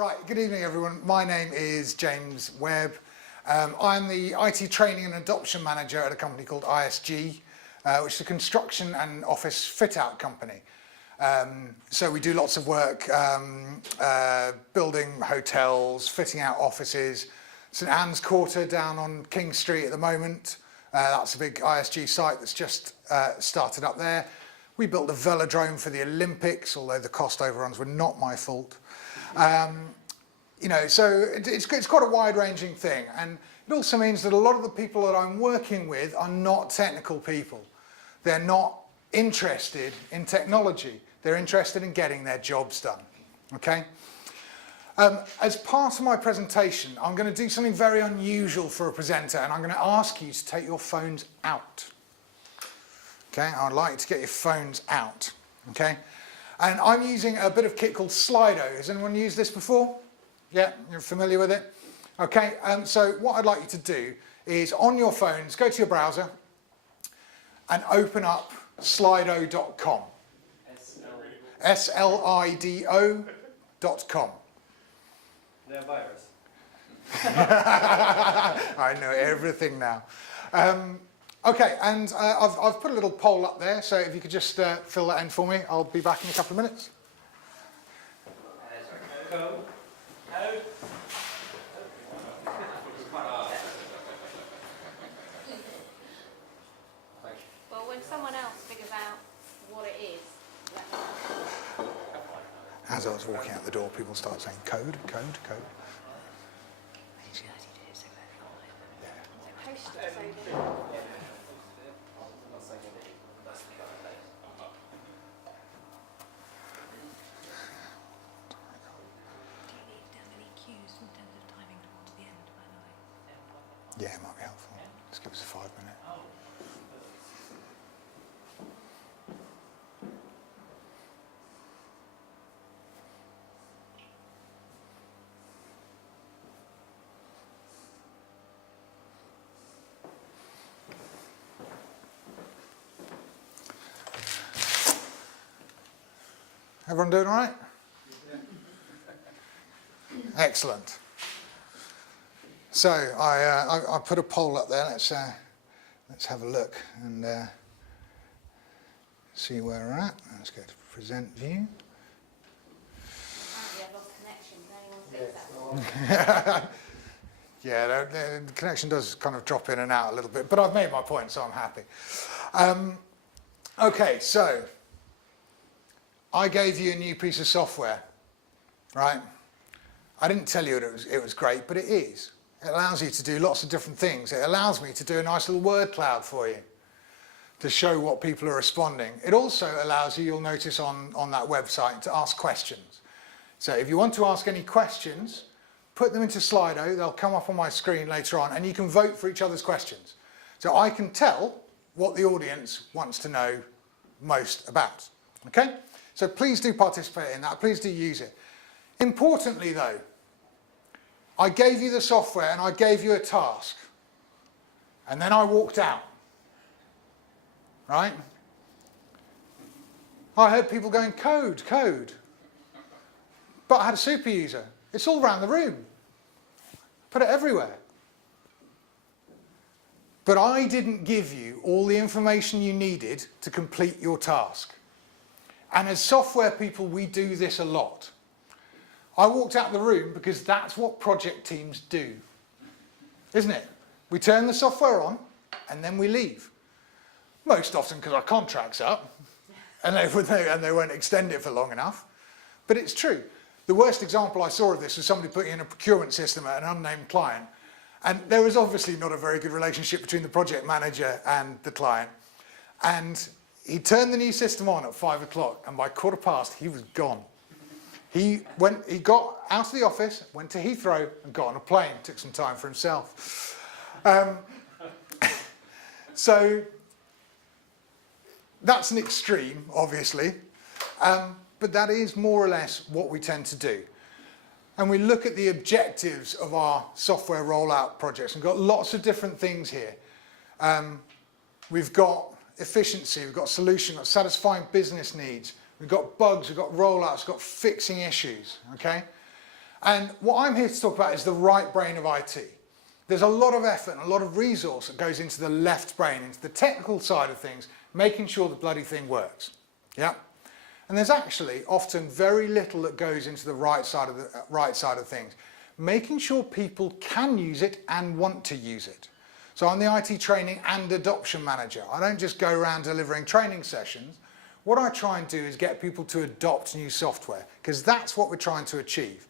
Right, good evening everyone. My name is James Webb. I'm the IT Training and Adoption Manager at a company called ISG, which is a construction and office fit-out company. So we do lots of work building hotels, fitting out offices. St Anne's Quarter down on King Street at the moment. That's a big ISG site that's just started up there. We built a velodrome for the Olympics, although the cost overruns were not my fault. You know, so it's quite a wide-ranging thing, and it also means that a lot of the people that I'm working with are not technical people. They're not interested in technology. They're interested in getting their jobs done, okay? As part of my presentation, I'm going to do something very unusual for a presenter, and I'm going to ask you to take your phones out. Okay, I'd like you to get your phones out, okay? And I'm using a bit of kit called Slido. Has anyone used this before? Yeah, you're familiar with it? Okay, so what I'd like you to do is on your phones, go to your browser and open up slido.com. SLIDO.com. They're virus. I know everything now. Okay, and I've put a little poll up there, so if you could just fill that in for me, I'll be back in a couple of minutes. Well, when someone else figures out what it is, let me know. As I was walking out the door, people start saying code, code, code. Yeah, it might be helpful. Just give us a 5 minute. Everyone doing all right? Excellent. So I put a poll up there. Let's have a look and see where we're at. Let's go to present view. Apparently I've lost connection. Can anyone fix that? Yeah, the connection does kind of drop in and out a little bit, but I've made my point, so I'm happy. Okay, so I gave you a new piece of software, right? I didn't tell you it was great, but it is. It allows you to do lots of different things. It allows me to do a nice little word cloud for you to show what people are responding. It also allows you, you'll notice on that website, to ask questions. So if you want to ask any questions, put them into Slido. They'll come up on my screen later on, and you can vote for each other's questions. So I can tell what the audience wants to know most about. Okay? So please do participate in that. Please do use it. Importantly, though, I gave you the software and I gave you a task, and then I walked out, right? I heard people going, code, code. But I had a super user. It's all around the room. Put it everywhere. But I didn't give you all the information you needed to complete your task. And as software people, we do this a lot. I walked out the room because that's what project teams do, isn't it? We turn the software on and then we leave. Most often because our contract's up and they won't extend it for long enough. But it's true. The worst example I saw of this was somebody putting in a procurement system at an unnamed client. And there was obviously not a very good relationship between the project manager and the client. And he turned the new system on at 5 o'clock, and by 15:15 he was gone. He got out of the office, went to Heathrow and got on a plane. Took some time for himself. So that's an extreme, obviously, but that is more or less what we tend to do. And we look at the objectives of our software rollout projects. We've got lots of different things here. We've got efficiency, we've got solution, we've got satisfying business needs. We've got bugs, we've got rollouts, we've got fixing issues, okay? And what I'm here to talk about is the right brain of IT. There's a lot of effort and a lot of resource that goes into the left brain, into the technical side of things, making sure the bloody thing works. Yeah? And there's actually often very little that goes into the right side of things, making sure people can use it and want to use it. So I'm the IT training and adoption manager. I don't just go around delivering training sessions. What I try and do is get people to adopt new software, because that's what we're trying to achieve.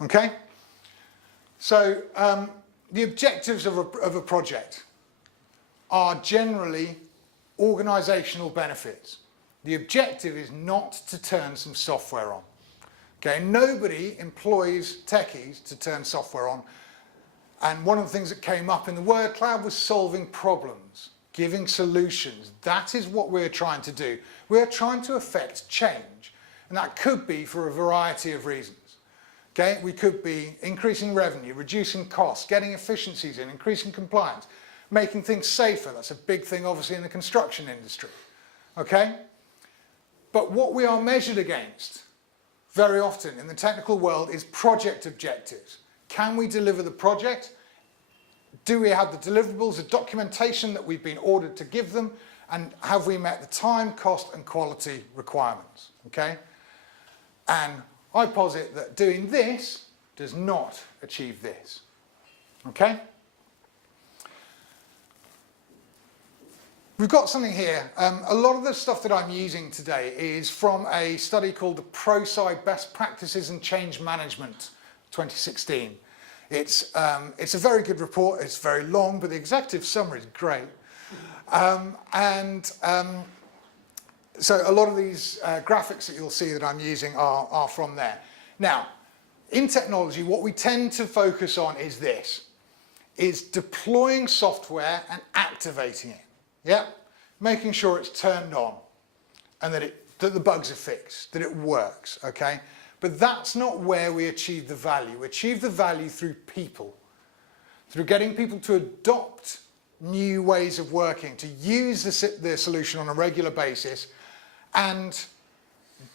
Okay? So the objectives of a project are generally organisational benefits. The objective is not to turn some software on. Okay? Nobody employs techies to turn software on. And one of the things that came up in the word cloud was solving problems, giving solutions. That is what we're trying to do. We're trying to affect change. And that could be for a variety of reasons. Okay? We could be increasing revenue, reducing costs, getting efficiencies in, increasing compliance, making things safer. That's a big thing, obviously, in the construction industry. Okay? But what we are measured against very often in the technical world is project objectives. Can we deliver the project? Do we have the deliverables, the documentation that we've been ordered to give them? And have we met the time, cost and quality requirements? Okay? And I posit that doing this does not achieve this. Okay? We've got something here. A lot of the stuff that I'm using today is from a study called the ProSci Best Practices and Change Management 2016. It's a very good report. It's very long, but the executive summary is great. So a lot of these graphics that you'll see that I'm using are from there. Now, in technology, what we tend to focus on is this, is deploying software and activating it. Yeah? Making sure it's turned on and that the bugs are fixed, that it works, okay? But that's not where we achieve the value. We achieve the value through people, through getting people to adopt new ways of working, to use the solution on a regular basis, and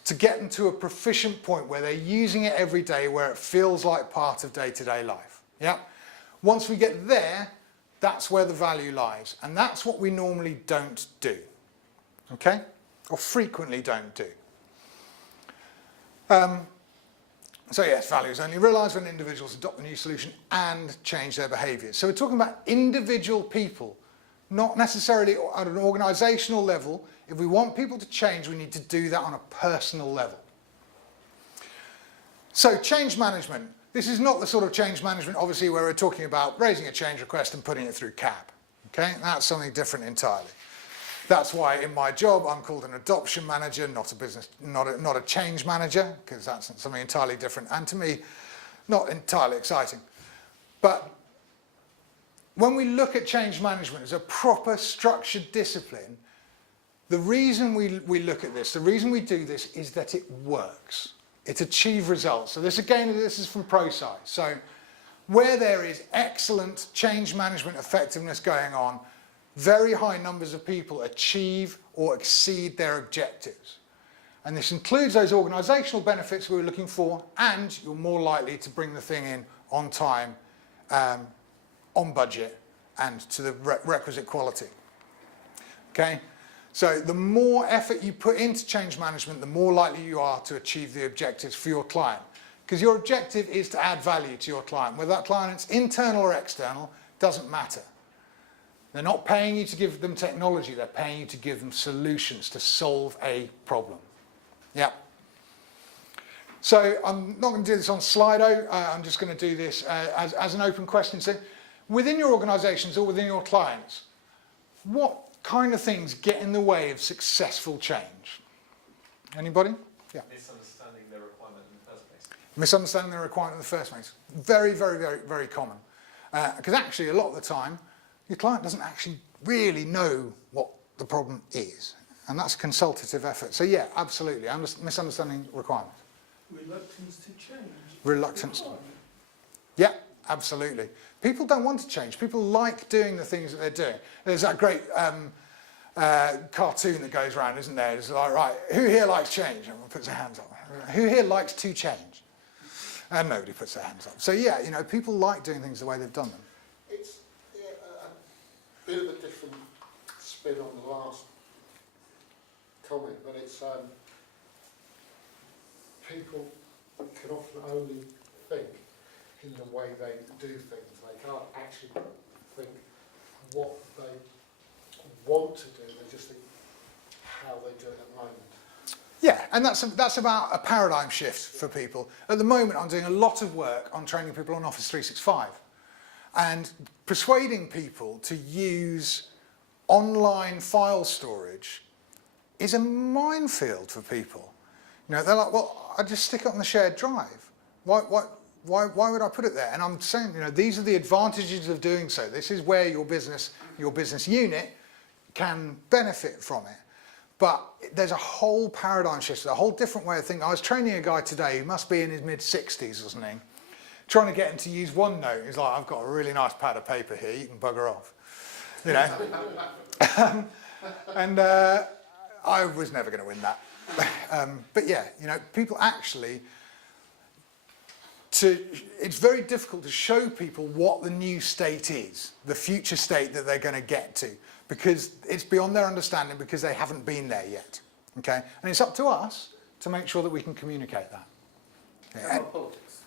to get them to a proficient point where they're using it every day, where it feels like part of day-to-day life. Yeah? Once we get there, that's where the value lies. And that's what we normally don't do. Okay? Or frequently don't do. So yes, value is only realised when individuals adopt the new solution and change their behaviours. So we're talking about individual people, not necessarily at an organisational level. If we want people to change, we need to do that on a personal level. So change management. This is not the sort of change management, obviously, where we're talking about raising a change request and putting it through CAB. Okay? That's something different entirely. That's why in my job I'm called an adoption manager, not a change manager, because that's something entirely different, and to me, not entirely exciting. But when we look at change management as a proper structured discipline, the reason we look at this, the reason we do this is that it works. It achieves results. So this is from ProSci. So where there is excellent change management effectiveness going on, very high numbers of people achieve or exceed their objectives. And this includes those organisational benefits we were looking for, and you're more likely to bring the thing in on time, on budget, and to the requisite quality. Okay? So the more effort you put into change management, the more likely you are to achieve the objectives for your client. Because your objective is to add value to your client. Whether that client is internal or external, doesn't matter. They're not paying you to give them technology, they're paying you to give them solutions to solve a problem. Yeah. So I'm not going to do this on Slido, I'm just going to do this as an open question. So within your organisations or within your clients, what kind of things get in the way of successful change? Anybody? Yeah. Misunderstanding their requirement in the first place. Misunderstanding their requirement in the first place. Very, very, very, very common. Because actually, a lot of the time, your client doesn't actually really know what the problem is. And that's a consultative effort. So yeah, absolutely. Misunderstanding requirements. Reluctance to change. Reluctance. Yeah, absolutely. People don't want to change. People like doing the things that they're doing. There's that great cartoon that goes around, isn't there? It's like, right, who here likes change? Everyone puts their hands up. Who here likes to change? And nobody puts their hands up. So yeah, you know, people like doing things the way they've done them. It's a bit of a different spin on the last comment, but it's people can often only think in the way they do things. They can't actually think what they want to do. They just think how they do it at the moment. Yeah, and that's about a paradigm shift for people. At the moment, I'm doing a lot of work on training people on Office 365 and persuading people to use online file storage is a minefield for people. You know, they're like, well, I just stick it on the shared drive. Why would I put it there? And I'm saying, you know, these are the advantages of doing so. This is where your business unit can benefit from it. But there's a whole paradigm shift, a whole different way of thinking. I was training a guy today who must be in his mid-60s or something, trying to get him to use OneNote. He's like, I've got a really nice pad of paper here, you can bugger off. You know? And I was never going to win that. But yeah, you know, people actually, it's very difficult to show people what the new state is, the future state that they're going to get to, because it's beyond their understanding because they haven't been there yet. Okay? And it's up to us to make sure that we can communicate that. How about politics?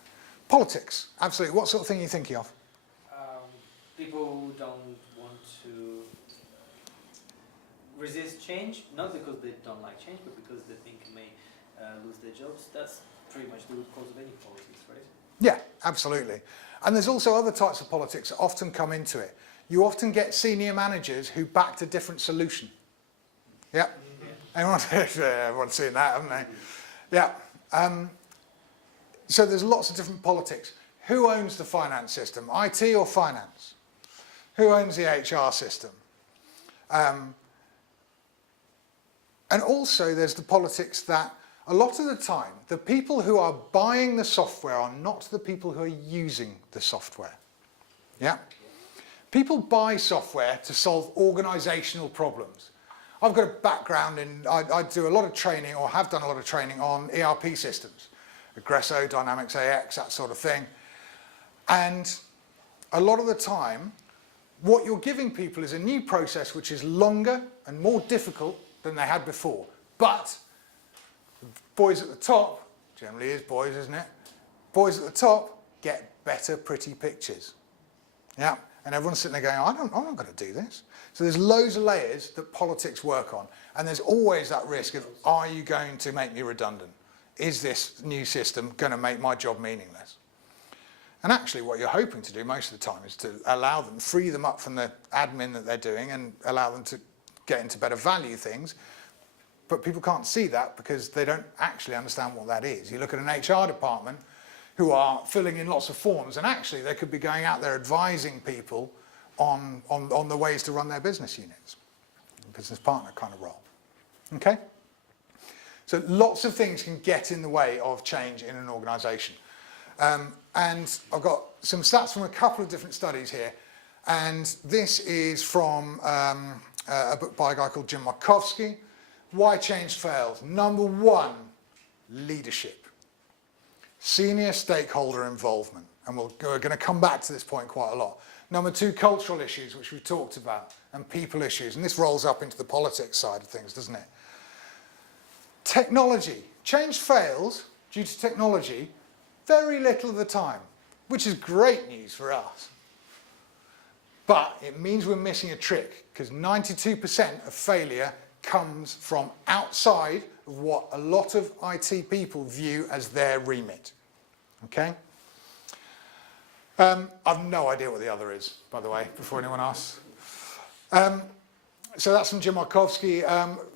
Politics, absolutely. What sort of thing are you thinking of? People who don't want to resist change, not because they don't like change, but because they think they may lose their jobs. That's pretty much the root cause of any politics, right? Yeah, absolutely. And there's also other types of politics that often come into it. You often get senior managers who backed a different solution. Yeah. Everyone's seen that, haven't they? Yeah. So there's lots of different politics. Who owns the finance system? IT or finance? Who owns the HR system? And also there's the politics that a lot of the time, the people who are buying the software are not the people who are using the software. Yeah? People buy software to solve organisational problems. I've got a background in, I do a lot of training, or have done a lot of training on ERP systems. Aggresso, Dynamics AX, that sort of thing. And a lot of the time, what you're giving people is a new process which is longer and more difficult than they had before. But boys at the top, generally is boys, isn't it? Boys at the top get better, pretty pictures. Yeah, and everyone's sitting there going, I'm not going to do this. So there's loads of layers that politics work on. And there's always that risk of, are you going to make me redundant? Is this new system going to make my job meaningless? And actually what you're hoping to do most of the time is to allow them, free them up from the admin that they're doing and allow them to get into better value things. But people can't see that because they don't actually understand what that is. You look at an HR department who are filling in lots of forms, and actually they could be going out there advising people on the ways to run their business units. A business partner kind of role. Okay? So lots of things can get in the way of change in an organisation. And I've got some stats from a couple of different studies here. And this is from a book by a guy called Jim Markovsky. Why change fails? Number one, leadership. Senior stakeholder involvement. And we're going to come back to this point quite a lot. Number two, cultural issues, which we've talked about, and people issues. And this rolls up into the politics side of things, doesn't it? Technology. Change fails due to technology very little of the time, which is great news for us. But it means we're missing a trick, because 92% of failure comes from outside of what a lot of IT people view as their remit. Okay? I've no idea what the other is, by the way, before anyone asks. So that's from Jim Markovsky.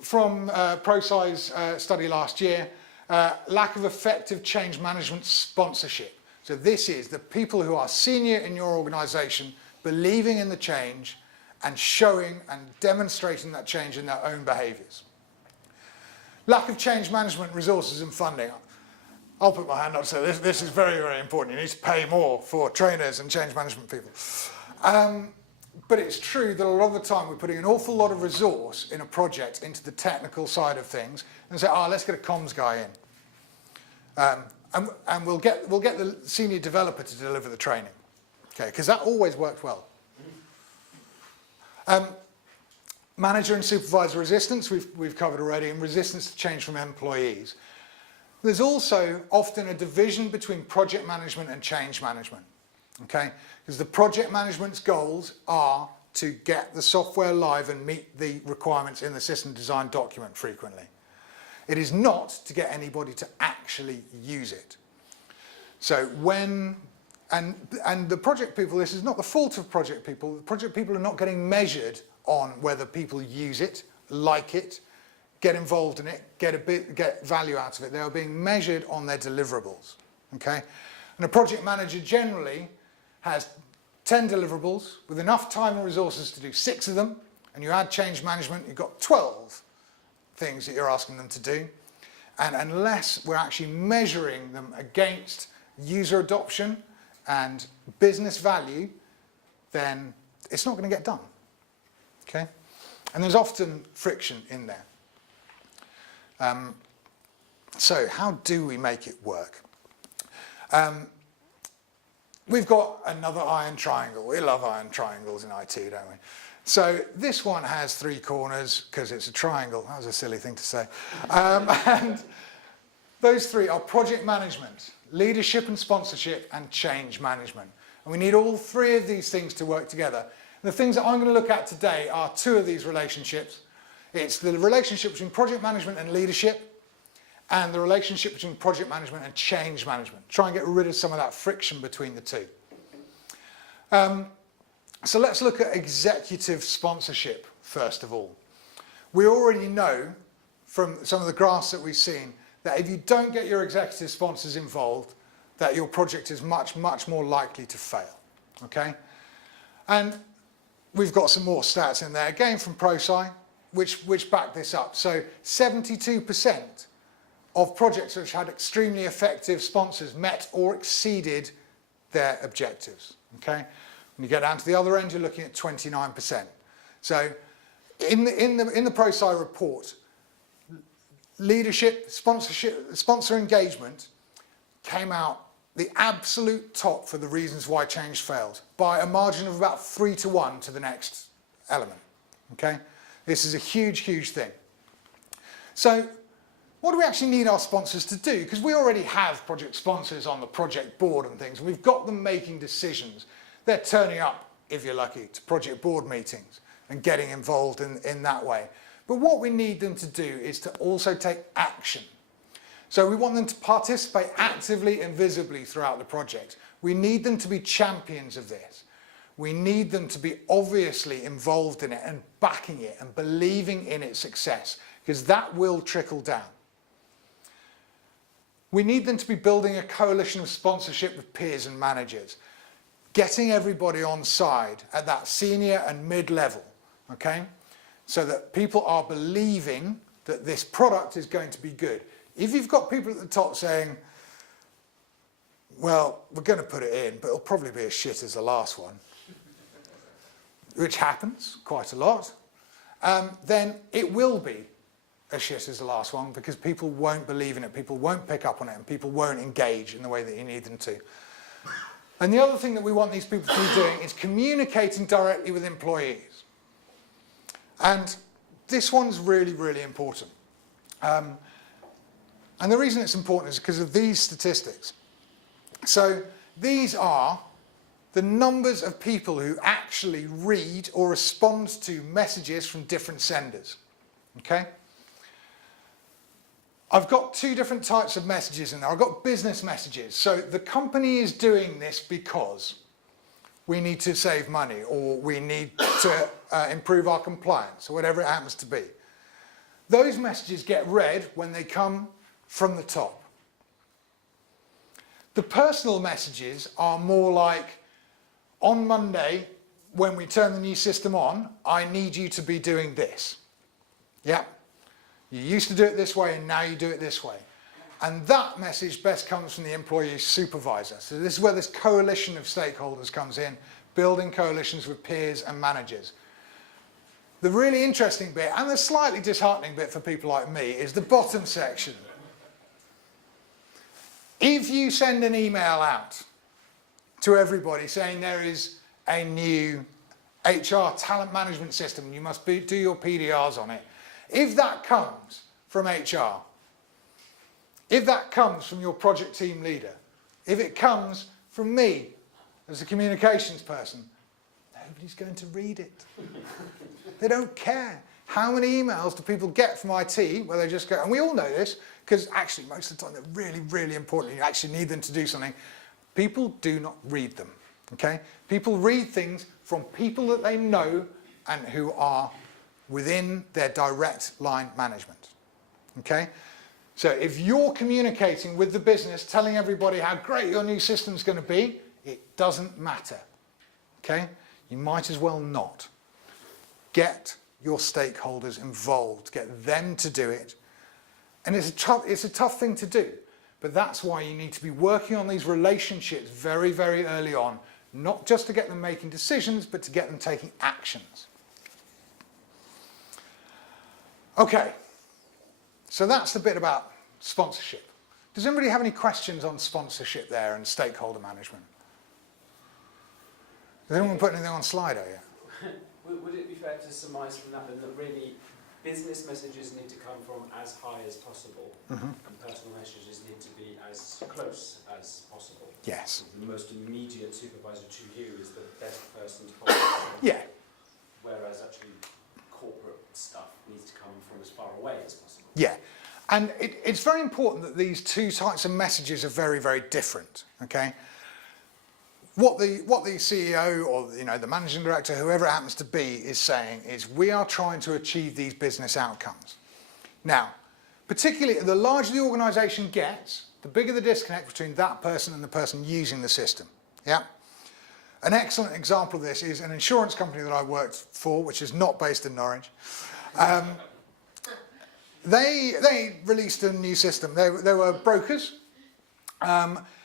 From ProSci's study last year, lack of effective change management sponsorship. So this is the people who are senior in your organisation believing in the change and showing and demonstrating that change in their own behaviours. Lack of change management resources and funding. I'll put my hand up, so this is very, very important. You need to pay more for trainers and change management people. but it's true that a lot of the time we're putting an awful lot of resource in a project into the technical side of things and say, let's get a comms guy in. And we'll get the senior developer to deliver the training. Okay, because that always worked well. Manager and supervisor resistance, we've covered already, and resistance to change from employees. There's also often a division between project management and change management. Okay, because the project management's goals are to get the software live and meet the requirements in the system design document frequently. It is not to get anybody to actually use it. So and the project people, this is not the fault of project people. The project people are not getting measured on whether people use it, like it, get involved in it, get value out of it. They are being measured on their deliverables. Okay, and a project manager generally has 10 deliverables with enough time and resources to do 6 of them, and you add change management, you've got 12 things that you're asking them to do. And unless we're actually measuring them against user adoption and business value, then it's not going to get done. Okay? And there's often friction in there. So how do we make it work? We've got another iron triangle. We love iron triangles in IT, don't we? So this one has 3 corners because it's a triangle. That was a silly thing to say. And those 3 are project management, leadership and sponsorship, and change management. And we need all 3 of these things to work together. And the things that I'm going to look at today are 2 of these relationships. It's the relationship between project management and leadership, and the relationship between project management and change management. Try and get rid of some of that friction between the 2. So let's look at executive sponsorship first of all. We already know from some of the graphs that we've seen that if you don't get your executive sponsors involved, that your project is much, much more likely to fail. Okay? And we've got some more stats in there, again from ProSci, which back this up. So 72% of projects which had extremely effective sponsors met or exceeded their objectives. Okay? When you get down to the other end, you're looking at 29%. So in the ProSci report, leadership, sponsor engagement came out the absolute top for the reasons why change failed, by a margin of about 3 to 1 to the next element. Okay? This is a huge, huge thing. So what do we actually need our sponsors to do? Because we already have project sponsors on the project board and things. We've got them making decisions. They're turning up, if you're lucky, to project board meetings and getting involved in that way. But what we need them to do is to also take action. So we want them to participate actively and visibly throughout the project. We need them to be champions of this. We need them to be obviously involved in it and backing it and believing in its success, because that will trickle down. We need them to be building a coalition of sponsorship with peers and managers, getting everybody on side at that senior and mid-level, okay? So that people are believing that this product is going to be good. If you've got people at the top saying, well, we're going to put it in, but it'll probably be as shit as the last one, which happens quite a lot, then it will be as shit as the last one, because people won't believe in it, people won't pick up on it, and people won't engage in the way that you need them to. And the other thing that we want these people to be doing is communicating directly with employees. And this one's really, really important. And the reason it's important is because of these statistics. So these are the numbers of people who actually read or respond to messages from different senders. Okay? I've got 2 different types of messages in there. I've got business messages. So the company is doing this because we need to save money, or we need to improve our compliance, or whatever it happens to be. Those messages get read when they come from the top. The personal messages are more like, on Monday, when we turn the new system on, I need you to be doing this. Yeah. You used to do it this way, and now you do it this way. And that message best comes from the employee supervisor. So this is where this coalition of stakeholders comes in, building coalitions with peers and managers. The really interesting bit, and the slightly disheartening bit for people like me, is the bottom section. If you send an email out to everybody saying there is a new HR talent management system, you must do your PDRs on it, if that comes from HR, if that comes from your project team leader, if it comes from me as a communications person, nobody's going to read it. They don't care. How many emails do people get from IT where they just go, and we all know this, because actually most of the time they're really, really important, you actually need them to do something. People do not read them, okay? People read things from people that they know and who are within their direct line management, okay? So if you're communicating with the business, telling everybody how great your new system's going to be, it doesn't matter, okay? You might as well not. Get your stakeholders involved, get them to do it. And it's a tough thing to do, but that's why you need to be working on these relationships very, very early on, not just to get them making decisions, but to get them taking actions. Okay, so that's the bit about sponsorship. Does anybody have any questions on sponsorship there and stakeholder management? Does anyone put anything on Slido yet? Would it be fair to surmise from that then that really business messages need to come from as high as possible and personal messages need to be as close as possible? Yes. The most immediate supervisor to you is the best person to follow. Yeah. Whereas actually corporate stuff needs to come from as far away as possible. Yeah. And it's very important that these two types of messages are very, very different, okay? What the CEO or the managing director, whoever it happens to be, is saying is we are trying to achieve these business outcomes. Now, particularly the larger the organisation gets, the bigger the disconnect between that person and the person using the system. Yeah. An excellent example of this is an insurance company that I worked for, which is not based in Norwich. They released a new system. They were brokers.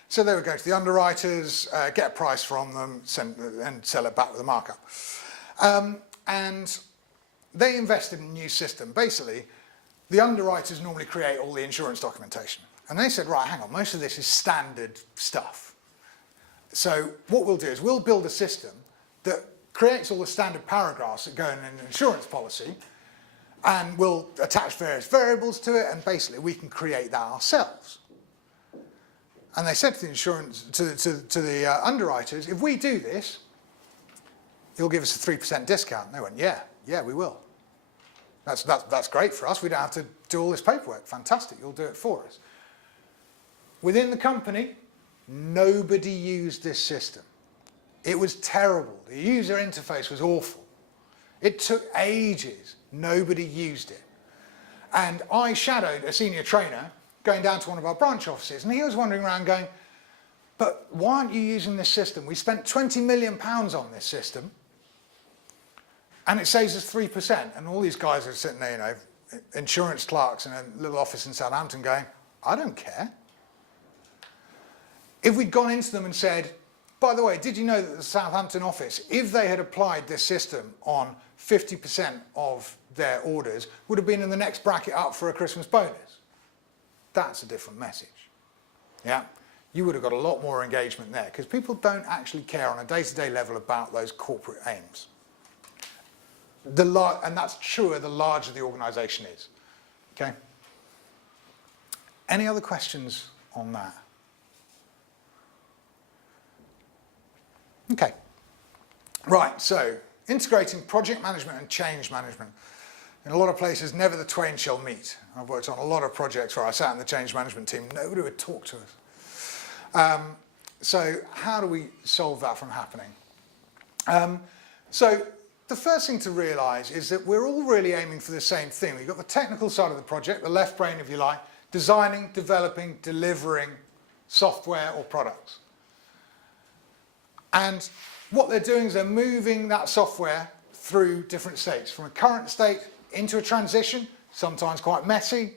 So they would go to the underwriters, get a price from them, and sell it back with a markup. And they invested in a new system. Basically, the underwriters normally create all the insurance documentation. And they said, right, hang on, most of this is standard stuff. So what we'll do is we'll build a system that creates all the standard paragraphs that go in an insurance policy, and we'll attach various variables to it, and basically we can create that ourselves. And they said to the insurance, to the underwriters, if we do this, you'll give us a 3% discount. And they went, yeah, we will. That's great for us. We don't have to do all this paperwork. Fantastic, you'll do it for us. Within the company, nobody used this system. It was terrible. The user interface was awful. It took ages. Nobody used it. And I shadowed a senior trainer going down to one of our branch offices, and he was wandering around going, but why aren't you using this system? We spent £20 million on this system, and it saves us 3%. And all these guys are sitting there, insurance clerks in a little office in Southampton going, I don't care. If we'd gone into them and said, by the way, did you know that the Southampton office, if they had applied this system on 50% of their orders, would have been in the next bracket up for a Christmas bonus? That's a different message. Yeah, you would have got a lot more engagement there because people don't actually care on a day-to-day level about those corporate aims. And that's truer the larger the organisation is. Okay. Any other questions on that? Okay. Right. So integrating project management and change management. In a lot of places, never the twain shall meet. I've worked on a lot of projects where I sat in the change management team. Nobody would talk to us. So how do we solve that from happening? So the first thing to realise is that we're all really aiming for the same thing. We've got the technical side of the project, the left brain, if you like, designing, developing, delivering software or products. And what they're doing is they're moving that software through different states, from a current state into a transition, sometimes quite messy,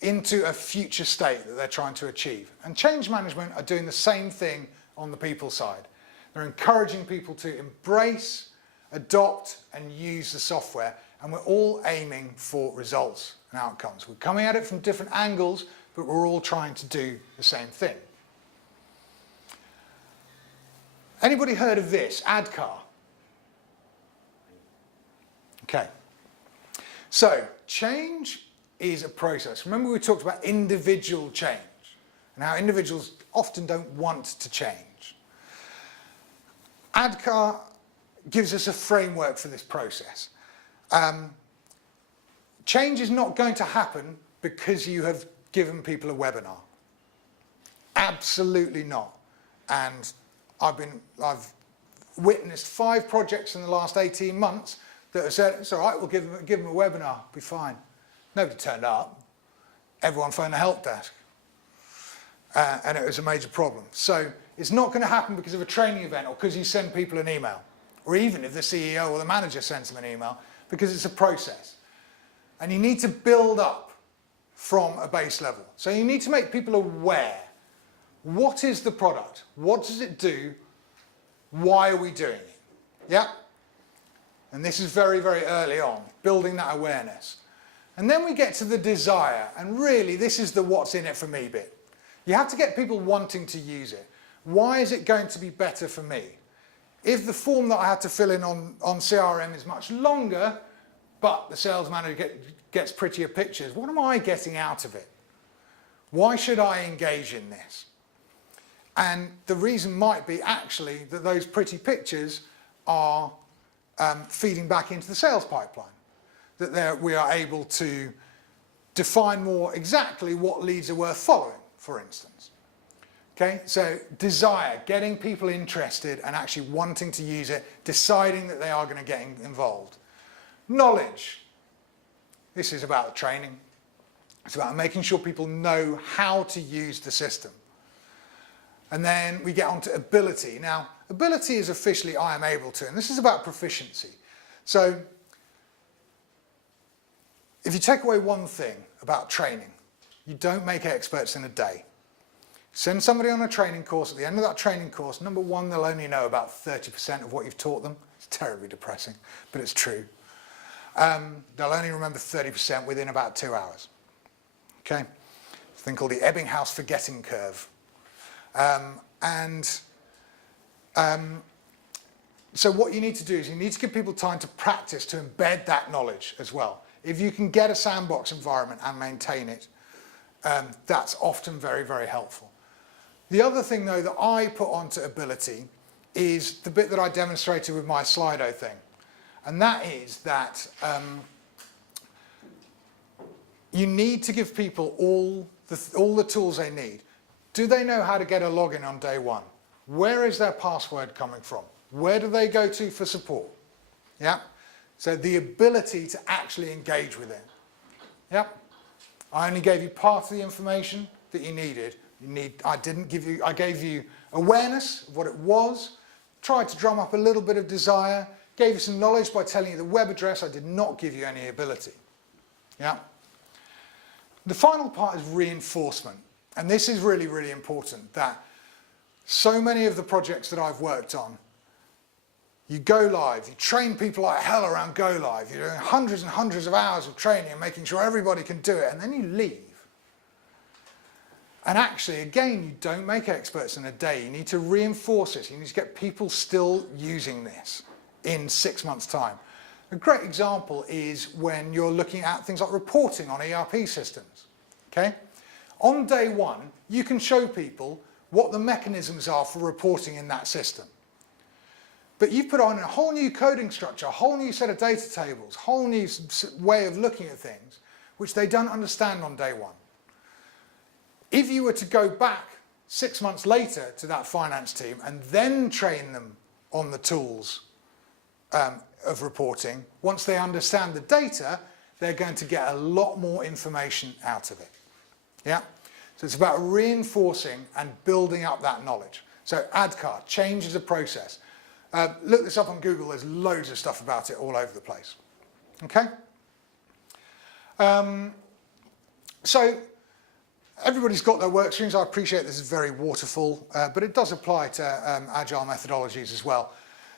into a future state that they're trying to achieve. And change management are doing the same thing on the people side. They're encouraging people to embrace, adopt and use the software, and we're all aiming for results and outcomes. We're coming at it from different angles, but we're all trying to do the same thing. Anybody heard of this? ADCAR? Okay. So, change is a process. Remember we talked about individual change and how individuals often don't want to change. ADCAR gives us a framework for this process. Change is not going to happen because you have given people a webinar. Absolutely not. And I've witnessed 5 projects in the last 18 months that have said, it's all right, we'll give them a webinar, be fine. Nobody turned up. Everyone phoned the help desk. And it was a major problem. So it's not going to happen because of a training event or because you send people an email, or even if the CEO or the manager sends them an email, because it's a process. And you need to build up from a base level. So you need to make people aware. What is the product? What does it do? Why are we doing it? Yeah? And this is very, very early on, building that awareness. And then we get to the desire, and really this is the what's in it for me bit. You have to get people wanting to use it. Why is it going to be better for me? If the form that I had to fill in on CRM is much longer, but the sales manager gets prettier pictures, what am I getting out of it? Why should I engage in this? And the reason might be actually that those pretty pictures are feeding back into the sales pipeline. That we are able to define more exactly what leads are worth following, for instance. Okay, so desire, getting people interested and actually wanting to use it, deciding that they are going to get involved. Knowledge. This is about the training. It's about making sure people know how to use the system. And then we get on to ability. Now, ability is officially I am able to, and this is about proficiency. So, if you take away one thing about training, you don't make experts in a day. Send somebody on a training course, at the end of that training course, number one, they'll only know about 30% of what you've taught them. It's terribly depressing, but it's true. They'll only remember 30% within about 2 hours. Okay? It's a thing called the Ebbinghaus forgetting curve. So what you need to do is you need to give people time to practice, to embed that knowledge as well. If you can get a sandbox environment and maintain it, that's often very, very helpful. The other thing, though, that I put onto ability is the bit that I demonstrated with my Slido thing. And that is that you need to give people all the tools they need. Do they know how to get a login on day one? Where is their password coming from? Where do they go to for support? Yeah? So the ability to actually engage with it. Yeah? I only gave you part of the information that you needed. I gave you awareness of what it was, tried to drum up a little bit of desire, gave you some knowledge by telling you the web address. I did not give you any ability. Yeah? The final part is reinforcement. And this is really, really important, that so many of the projects that I've worked on, you go live, you train people like hell around go live, you're doing hundreds and hundreds of hours of training and making sure everybody can do it, and then you leave. And actually, again, you don't make experts in a day. You need to reinforce this. You need to get people still using this in 6 months' time. A great example is when you're looking at things like reporting on ERP systems. Okay? On day one, you can show people what the mechanisms are for reporting in that system. But you've put on a whole new coding structure, a whole new set of data tables, a whole new way of looking at things, which they don't understand on day one. If you were to go back 6 months later to that finance team and then train them on the tools of reporting, once they understand the data, they're going to get a lot more information out of it. Yeah? So it's about reinforcing and building up that knowledge. So ADCAR, change is a process. Look this up on Google, there's loads of stuff about it all over the place. Okay? everybody's got their work streams. I appreciate this is very waterfall, but it does apply to agile methodologies as well.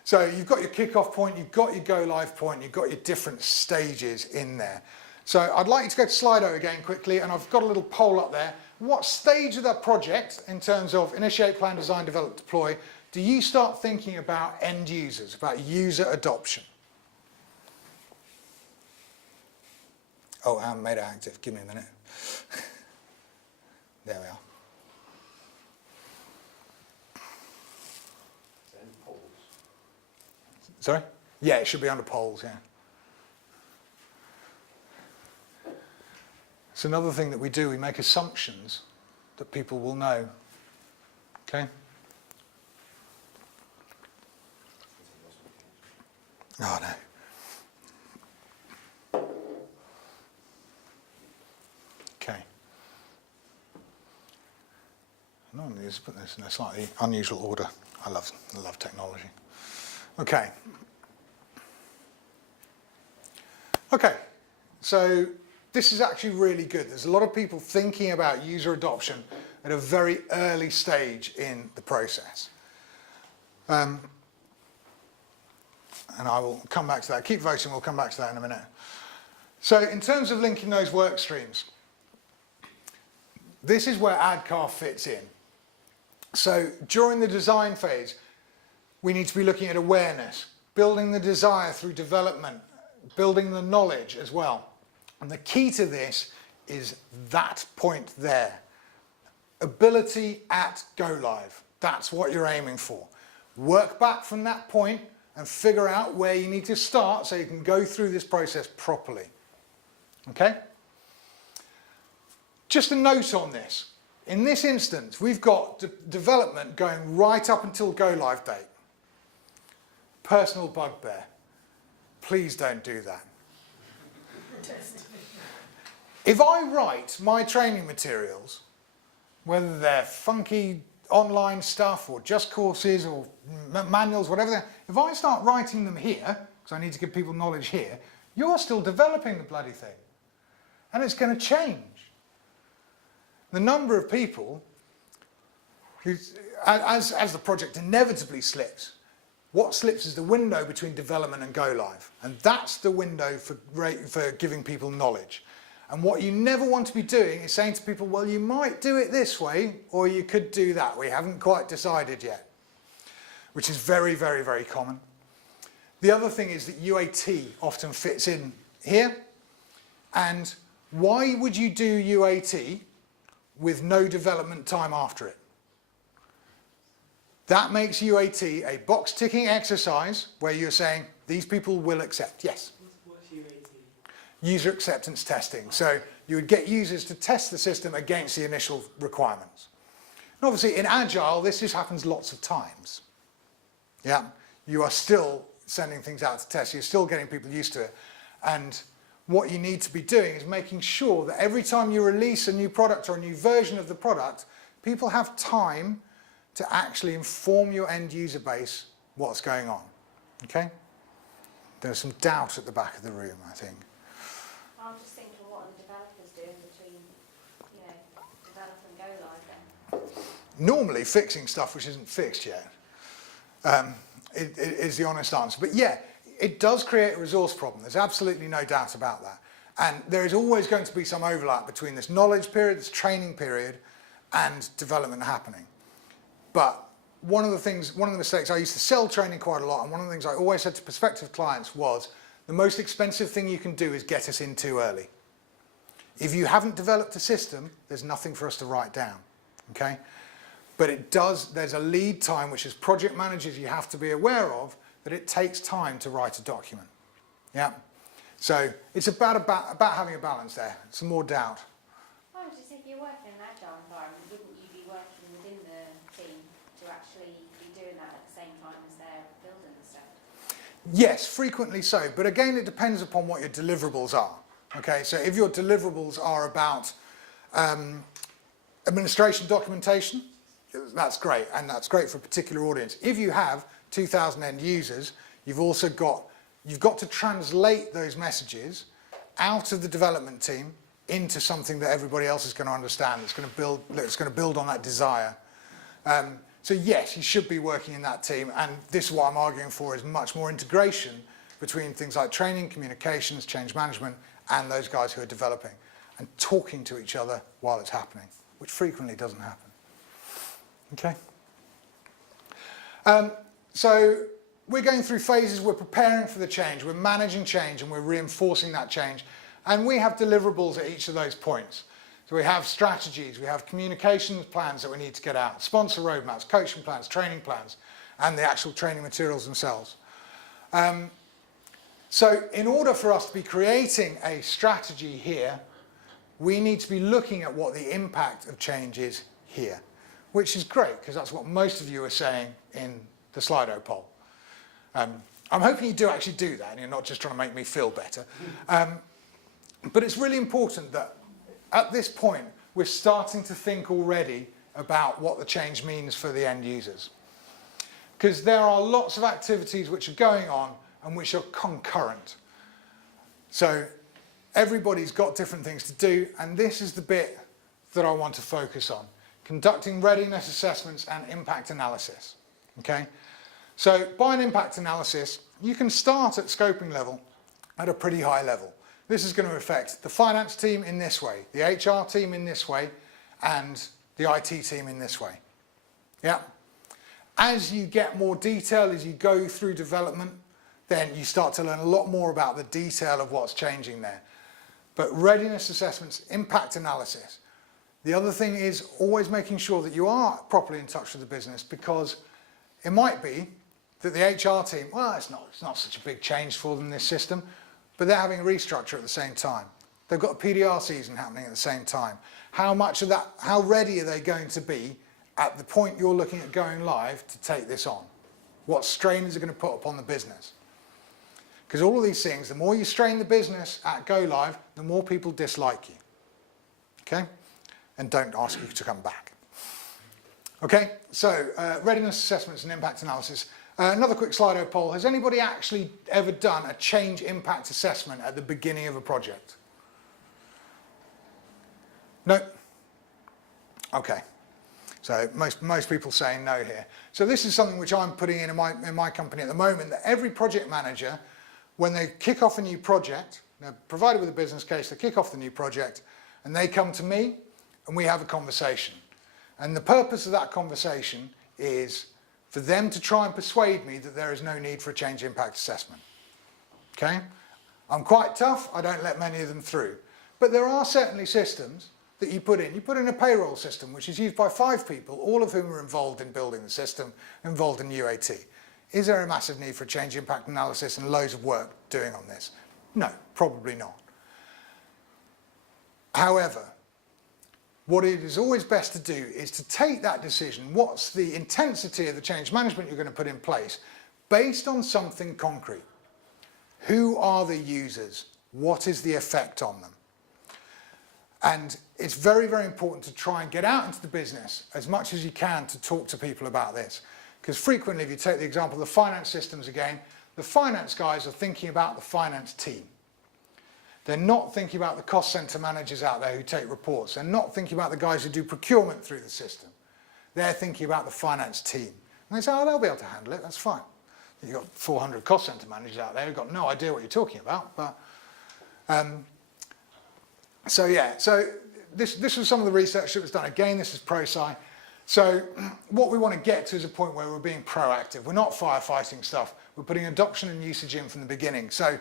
So you've got your kickoff point, you've got your go live point, you've got your different stages in there. So I'd like you to go to Slido again quickly, and I've got a little poll up there. What stage of that project, in terms of initiate, plan, design, develop, deploy, do you start thinking about end users, about user adoption? Oh, I haven't made it active. Give me a minute. There we are. Then polls. Sorry? Yeah, it should be under polls, yeah. It's another thing that we do. We make assumptions that people will know. Okay? Oh, no. Okay. Normally, just put this in a slightly unusual order. I love technology. Okay. Okay. So this is actually really good. There's a lot of people thinking about user adoption at a very early stage in the process. And I will come back to that. Keep voting, we'll come back to that in a minute. So in terms of linking those work streams, this is where ADCAR fits in. So during the design phase, we need to be looking at awareness, building the desire through development, building the knowledge as well. And the key to this is that point there. Ability at go live. That's what you're aiming for. Work back from that point and figure out where you need to start so you can go through this process properly. Okay? Just a note on this. In this instance, we've got development going right up until go live date. Personal bugbear. Please don't do that. If I write my training materials, whether they're funky online stuff or just courses or manuals, whatever, if I start writing them here, because I need to give people knowledge here, you're still developing the bloody thing. And it's going to change. The number of people who, as the project inevitably slips, what slips is the window between development and go live. And that's the window for giving people knowledge. And what you never want to be doing is saying to people, well, you might do it this way, or you could do that. We haven't quite decided yet, which is very, very, very common. The other thing is that UAT often fits in here. And why would you do UAT with no development time after it? That makes UAT a box-ticking exercise where you're saying, these people will accept. Yes? What's UAT? User acceptance testing. So you would get users to test the system against the initial requirements. And obviously in Agile, this just happens lots of times. Yeah? You are still sending things out to test. You're still getting people used to it. And what you need to be doing is making sure that every time you release a new product or a new version of the product, people have time to actually inform your end user base what's going on. Okay? There's some doubt at the back of the room, I think. I'm just thinking what are the developers doing between, develop and go live then? Normally fixing stuff which isn't fixed yet is the honest answer. But yeah, it does create a resource problem. There's absolutely no doubt about that. And there is always going to be some overlap between this knowledge period, this training period, and development happening. But one of the mistakes, I used to sell training quite a lot, and one of the things I always said to prospective clients was, the most expensive thing you can do is get us in too early. If you haven't developed a system, there's nothing for us to write down, okay? But there's a lead time, which as project managers you have to be aware of, that it takes time to write a document, yeah? So it's about having a balance there, some more doubt. I was just if you're working in an agile environment, wouldn't you be working within the team to actually be doing that at the same time as they're building the stuff? Yes, frequently so, but again it depends upon what your deliverables are. Okay, so if your deliverables are about administration documentation, that's great, and that's great for a particular audience. If you have 2,000 end users, you've got to translate those messages out of the development team into something that everybody else is going to understand, that's going to build on that desire. So yes, you should be working in that team, and this is what I'm arguing for, is much more integration between things like training, communications, change management, and those guys who are developing, and talking to each other while it's happening, which frequently doesn't happen. Okay? So we're going through phases, we're preparing for the change, we're managing change, and we're reinforcing that change, and we have deliverables at each of those points. So we have strategies, we have communications plans that we need to get out, sponsor roadmaps, coaching plans, training plans, and the actual training materials themselves. So in order for us to be creating a strategy here, we need to be looking at what the impact of change is here, which is great, because that's what most of you are saying in the Slido poll. I'm hoping you do actually do that, and you're not just trying to make me feel better. But it's really important that at this point, we're starting to think already about what the change means for the end users. Because there are lots of activities which are going on and which are concurrent. So everybody's got different things to do, and this is the bit that I want to focus on. Conducting readiness assessments and impact analysis. Okay? So by an impact analysis, you can start at scoping level at a pretty high level. This is going to affect the finance team in this way, the HR team in this way, and the IT team in this way. Yeah. As you get more detail, as you go through development, then you start to learn a lot more about the detail of what's changing there. But readiness assessments, impact analysis. The other thing is always making sure that you are properly in touch with the business, because it might be that the HR team, well, it's not such a big change for them, this system, but they're having a restructure at the same time. They've got a PDR season happening at the same time. How much of that, how ready are they going to be at the point you're looking at going live to take this on? What strain is it going to put upon the business? Because all of these things, the more you strain the business at go live, the more people dislike you. Okay? And don't ask you to come back. Okay, so readiness assessments and impact analysis. Another quick Slido poll. Has anybody actually ever done a change impact assessment at the beginning of a project? No? Okay. So most people saying no here. So this is something which I'm putting in my company at the moment, that every project manager, when they kick off a new project, they're provided with a business case, they kick off the new project, and they come to me, and we have a conversation. And the purpose of that conversation is for them to try and persuade me that there is no need for a change impact assessment. Okay? I'm quite tough, I don't let many of them through. But there are certainly systems that you put in. You put in a payroll system which is used by 5 people, all of whom are involved in building the system, involved in UAT. Is there a massive need for a change impact analysis and loads of work doing on this? No, probably not. However, what it is always best to do is to take that decision, what's the intensity of the change management you're going to put in place, based on something concrete. Who are the users? What is the effect on them? And it's very, very important to try and get out into the business as much as you can to talk to people about this. Because frequently, if you take the example of the finance systems again, the finance guys are thinking about the finance team. They're not thinking about the cost centre managers out there who take reports. They're not thinking about the guys who do procurement through the system. They're thinking about the finance team. And they say, oh, they'll be able to handle it, that's fine. You've got 400 cost centre managers out there who've got no idea what you're talking about. But so yeah, so this was some of the research that was done. Again, this is ProSci. So what we want to get to is a point where we're being proactive. We're not firefighting stuff. We're putting adoption and usage in from the beginning. So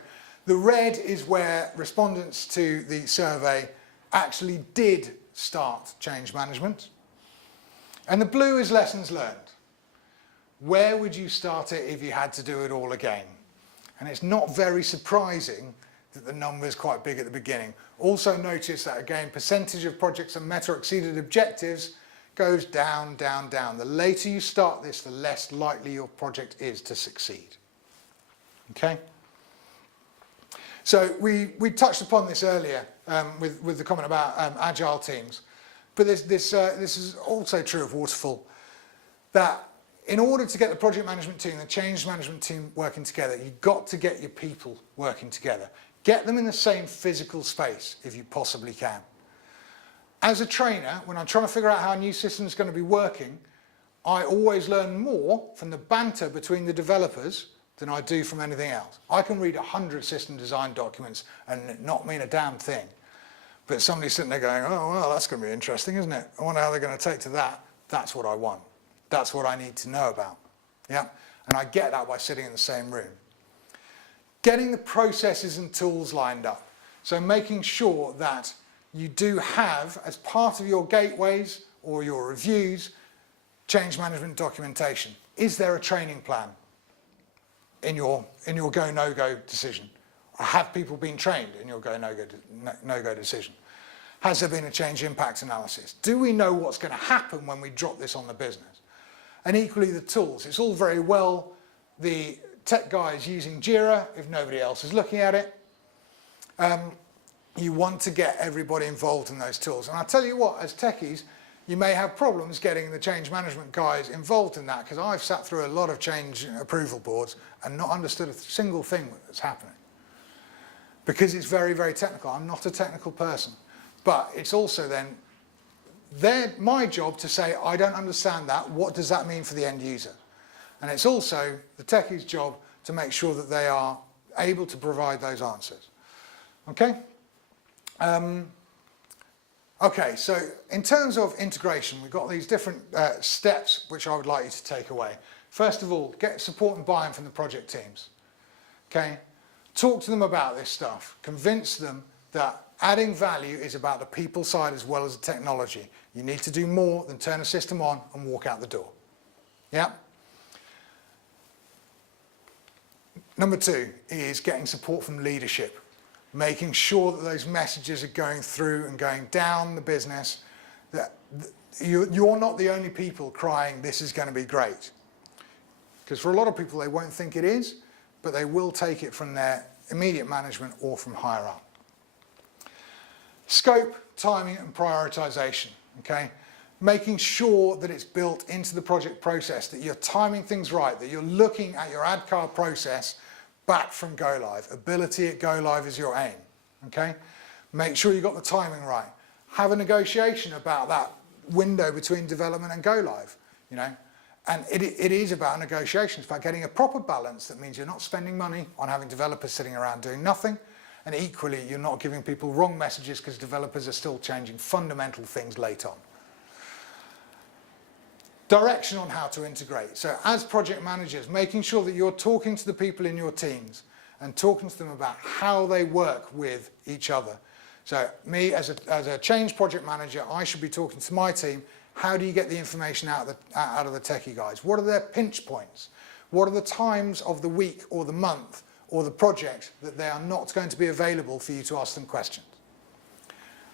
the red is where respondents to the survey actually did start change management. And the blue is lessons learned. Where would you start it if you had to do it all again? And it's not very surprising that the number is quite big at the beginning. Also notice that, again, percentage of projects that met or exceeded objectives goes down, down, down. The later you start this, the less likely your project is to succeed. Okay? So we touched upon this earlier with the comment about agile teams. But this is also true of waterfall, that in order to get the project management team, the change management team working together, you've got to get your people working together. Get them in the same physical space if you possibly can. As a trainer, when I'm trying to figure out how a new system is going to be working, I always learn more from the banter between the developers than I do from anything else. I can read 100 system design documents and it not mean a damn thing. But somebody's sitting there going, oh, well, that's going to be interesting, isn't it? I wonder how they're going to take to that. That's what I want. That's what I need to know about. Yeah? And I get that by sitting in the same room. Getting the processes and tools lined up. So making sure that you do have, as part of your gateways or your reviews, change management documentation. Is there a training plan in your go, no-go decision? Or have people been trained in your go, no-go decision? Has there been a change impact analysis? Do we know what's going to happen when we drop this on the business? And equally the tools. It's all very well the tech guys using Jira if nobody else is looking at it. You want to get everybody involved in those tools. And I'll tell you what, as techies, you may have problems getting the change management guys involved in that, because I've sat through a lot of change approval boards and not understood a single thing that's happening. Because it's very, very technical. I'm not a technical person. But it's also then my job to say, I don't understand that. What does that mean for the end user? And it's also the techie's job to make sure that they are able to provide those answers. Okay? Okay, so in terms of integration, we've got these different steps which I would like you to take away. First of all, get support and buy-in from the project teams. Okay? Talk to them about this stuff. Convince them that adding value is about the people side as well as the technology. You need to do more than turn a system on and walk out the door. Yeah? Number 2 is getting support from leadership. Making sure that those messages are going through and going down the business, that you're not the only people crying, this is going to be great. Because for a lot of people, they won't think it is, but they will take it from their immediate management or from higher up. Scope, timing, and prioritization. Okay? Making sure that it's built into the project process, that you're timing things right, that you're looking at your ad card process back from go live. Ability at go live is your aim. Okay? Make sure you got the timing right. Have a negotiation about that window between development and go live. You know, and it is about negotiations, about getting a proper balance that means you're not spending money on having developers sitting around doing nothing, and equally you're not giving people wrong messages because developers are still changing fundamental things late on. Direction on how to integrate. So as project managers, making sure that you're talking to the people in your teams and talking to them about how they work with each other. So me as a change project manager, I should be talking to my team. How do you get the information out of the techie guys? What are their pinch points? What are the times of the week or the month or the project that they are not going to be available for you to ask them questions?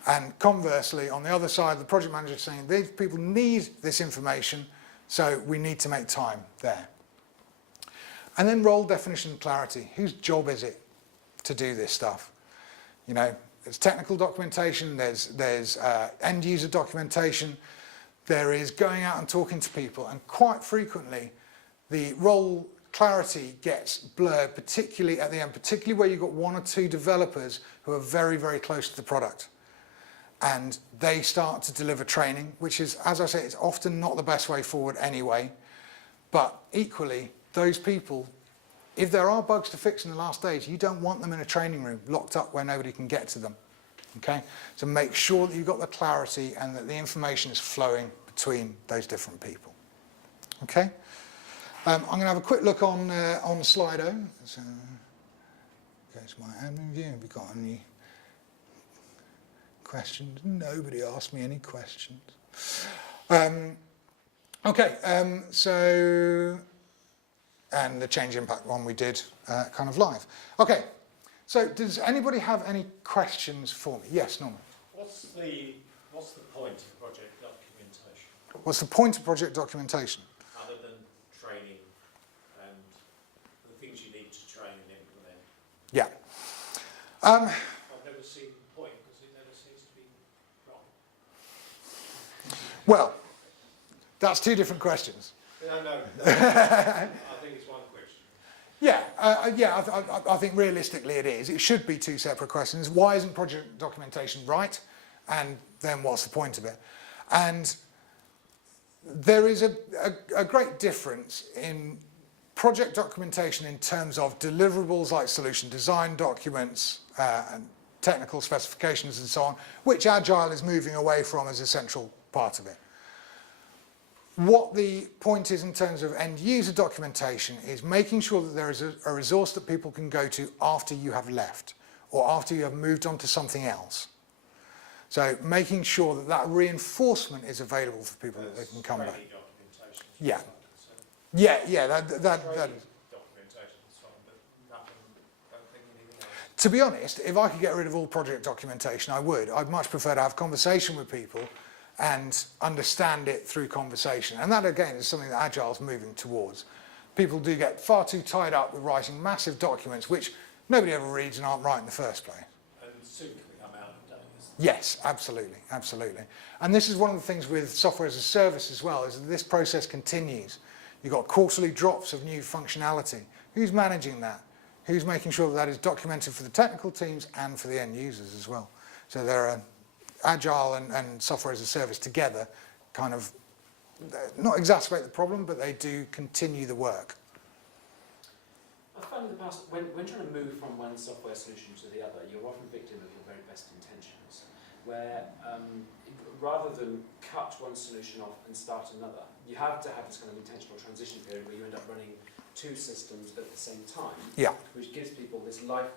And conversely, on the other side, the project manager is saying, these people need this information, so we need to make time there. And then role definition and clarity. Whose job is it to do this stuff? You know, there's technical documentation, there's end user documentation, there is going out and talking to people, and quite frequently the role clarity gets blurred, particularly at the end, particularly where you've got 1 or 2 developers who are very, very close to the product. And they start to deliver training, which is, as I say, it's often not the best way forward anyway. But equally, those people, if there are bugs to fix in the last stage, you don't want them in a training room locked up where nobody can get to them. Okay? So make sure that you've got the clarity and that the information is flowing between those different people. Okay? I'm going to have a quick look on Slido. So, goes my admin view. Have we got any questions? Nobody asked me any questions. Okay, so, and the change impact one we did kind of live. Okay, so does anybody have any questions for me? Yes, Norman. What's the point of project documentation? What's the point of project documentation? Other than training and the things you need to train and implement? Yeah. I've never seen the point because it never seems to be wrong. Well, that's 2 different questions. No, I think it's one question. Yeah, I think realistically it is. It should be two separate questions. Why isn't project documentation right? And then what's the point of it? And there is a great difference in project documentation in terms of deliverables like solution design documents and technical specifications and so on, which Agile is moving away from as a central part of it. What the point is in terms of end user documentation is making sure that there is a resource that people can go to after you have left or after you have moved on to something else. So making sure that that reinforcement is available for people that they can come back. Training documentation. Yeah. That is. Documentation is fine, but nothing, don't think anything else. To be honest, if I could get rid of all project documentation, I would. I'd much prefer to have conversation with people and understand it through conversation. And that, again, is something that Agile's moving towards. People do get far too tied up with writing massive documents, which nobody ever reads and aren't right in the first place. And soon can become out of date. Yes, absolutely, absolutely. And this is one of the things with software as a service as well, is that this process continues. You've got quarterly drops of new functionality. Who's managing that? Who's making sure that that is documented for the technical teams and for the end users as well? So there are Agile and software as a service together kind of not exacerbate the problem, but they do continue the work. I found in the past, when trying to move from one software solution to the other, you're often victim of your very best intentions, where rather than cut one solution off and start another, you have to have this kind of intentional transition period where you end up running two systems at the same time, Yeah. which gives people this life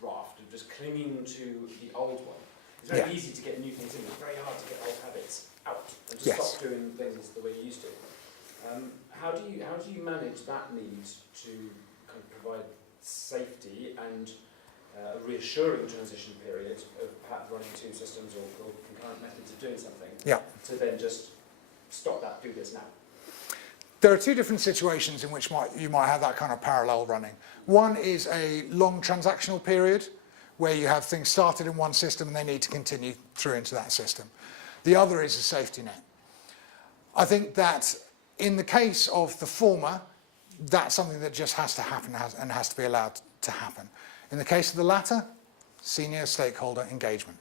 raft of just clinging to the old one. It's very Yeah. easy to get new things in, it's very hard to get old habits out and to Yes. stop doing things the way you used to. How do you manage that need to kind of provide safety and a reassuring transition period of perhaps running two systems or concurrent methods of doing something, Yeah. to then just stop that, do this now? There are two different situations in which you might have that kind of parallel running. One is a long transactional period where you have things started in one system and they need to continue through into that system. The other is a safety net. I think that in the case of the former, that's something that just has to happen and has to be allowed to happen. In the case of the latter, senior stakeholder engagement.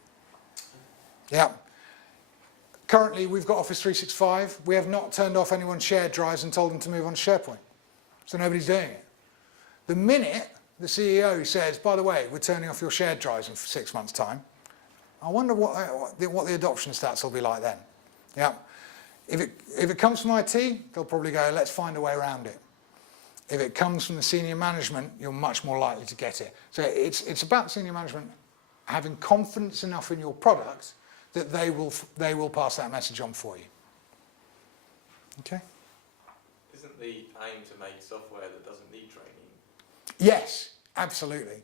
Yeah. Currently, we've got Office 365. We have not turned off anyone's shared drives and told them to move on to SharePoint. So nobody's doing it. The minute the CEO says, by the way, we're turning off your shared drives in 6 months' time, I wonder what the adoption stats will be like then. Yeah. If it comes from IT, they'll probably go, let's find a way around it. If it comes from the senior management, you're much more likely to get it. So it's about senior management having confidence enough in your product that they will pass that message on for you. Okay? Isn't the aim to make software that doesn't need training? Yes, absolutely.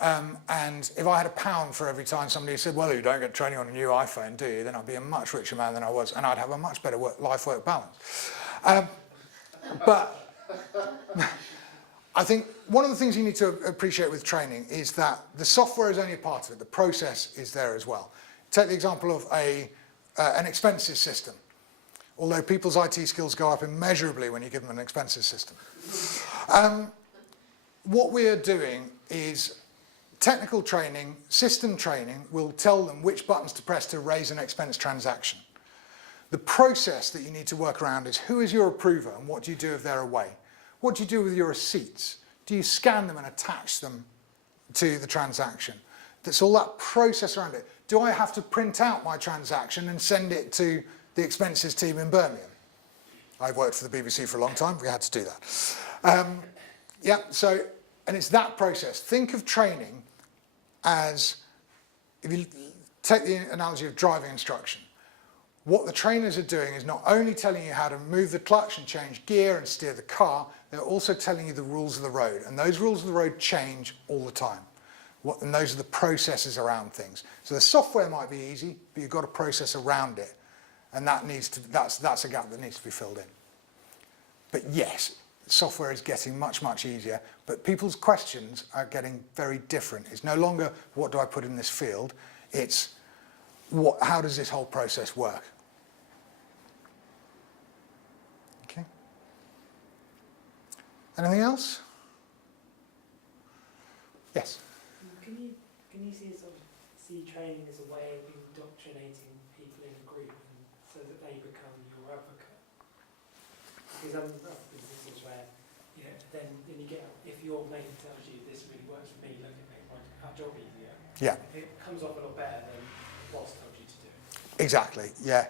And if I had £1 for every time somebody said, well, you don't get training on a new iPhone, do you? Then I'd be a much richer man than I was, and I'd have a much better life-work balance. But I think one of the things you need to appreciate with training is that the software is only a part of it. The process is there as well. Take the example of an expenses system. Although people's IT skills go up immeasurably when you give them an expenses system. What we are doing is technical training, system training will tell them which buttons to press to raise an expense transaction. The process that you need to work around is who is your approver and what do you do if they're away? What do you do with your receipts? Do you scan them and attach them to the transaction? That's all that process around it. Do I have to print out my transaction and send it to the expenses team in Birmingham? I've worked for the BBC for a long time, we had to do that. Yeah, so, and it's that process. Think of training as, if you take the analogy of driving instruction, what the trainers are doing is not only telling you how to move the clutch and change gear and steer the car, they're also telling you the rules of the road. And those rules of the road change all the time. And those are the processes around things. So the software might be easy, but you've got a process around it. And that's a gap that needs to be filled in. But yes, software is getting much, much easier, but people's questions are getting very different. It's no longer, what do I put in this field? It's, how does this whole process work? Okay. Anything else? Yes. Can you see training as a way of indoctrinating people in a group and so that they become your advocate? Because I'm not businesses where, then you get, if your mate tells you this really works for me, look at me, might make our job easier. Yeah. It comes off a lot better than what's told you to do. Exactly. Yeah.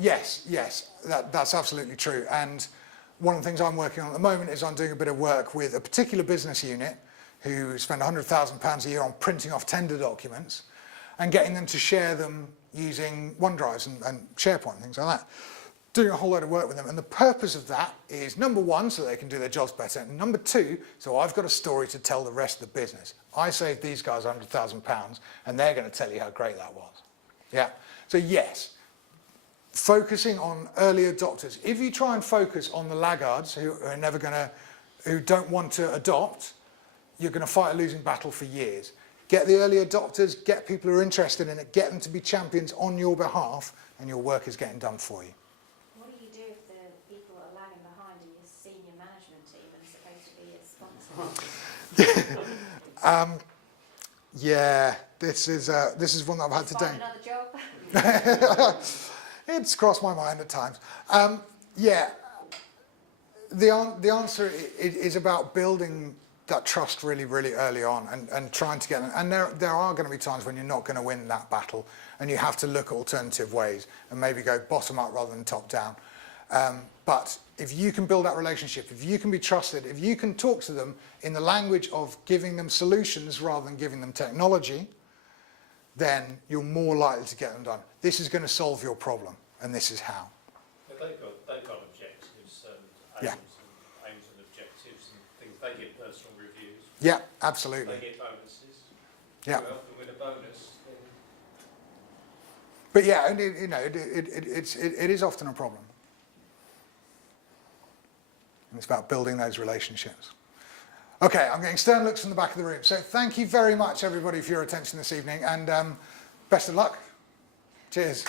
Yes. That's absolutely true. And one of the things I'm working on at the moment is I'm doing a bit of work with a particular business unit who spend £100,000 a year on printing off tender documents and getting them to share them using OneDrives and SharePoint and things like that. Doing a whole load of work with them. And the purpose of that is, number one, so they can do their jobs better. And number two, so I've got a story to tell the rest of the business. I saved these guys £100,000 and they're going to tell you how great that was. Yeah. So yes, focusing on early adopters. If you try and focus on the laggards who are never going to, who don't want to adopt, you're going to fight a losing battle for years. Get the early adopters, get people who are interested in it, get them to be champions on your behalf, and your work is getting done for you. What do you do if the people are lagging behind and your senior management team are supposed to be a sponsor? Yeah, this is one that I've had to do. Find another job? It's crossed my mind at times. Yeah, the answer is about building that trust really, really early on and trying to get them. And there are going to be times when you're not going to win that battle and you have to look at alternative ways and maybe go bottom up rather than top down. But if you can build that relationship, if you can be trusted, if you can talk to them in the language of giving them solutions rather than giving them technology, then you're more likely to get them done. This is going to solve your problem, and this is how. But they've got objectives and Yeah. aims and objectives and things. They get personal reviews. Yeah, absolutely. They get bonuses. Yeah. You help them with a bonus, then But yeah, and it is often a problem. And it's about building those relationships. Okay, I'm getting stern looks from the back of the room. So thank you very much, everybody, for your attention this evening, and best of luck. Cheers.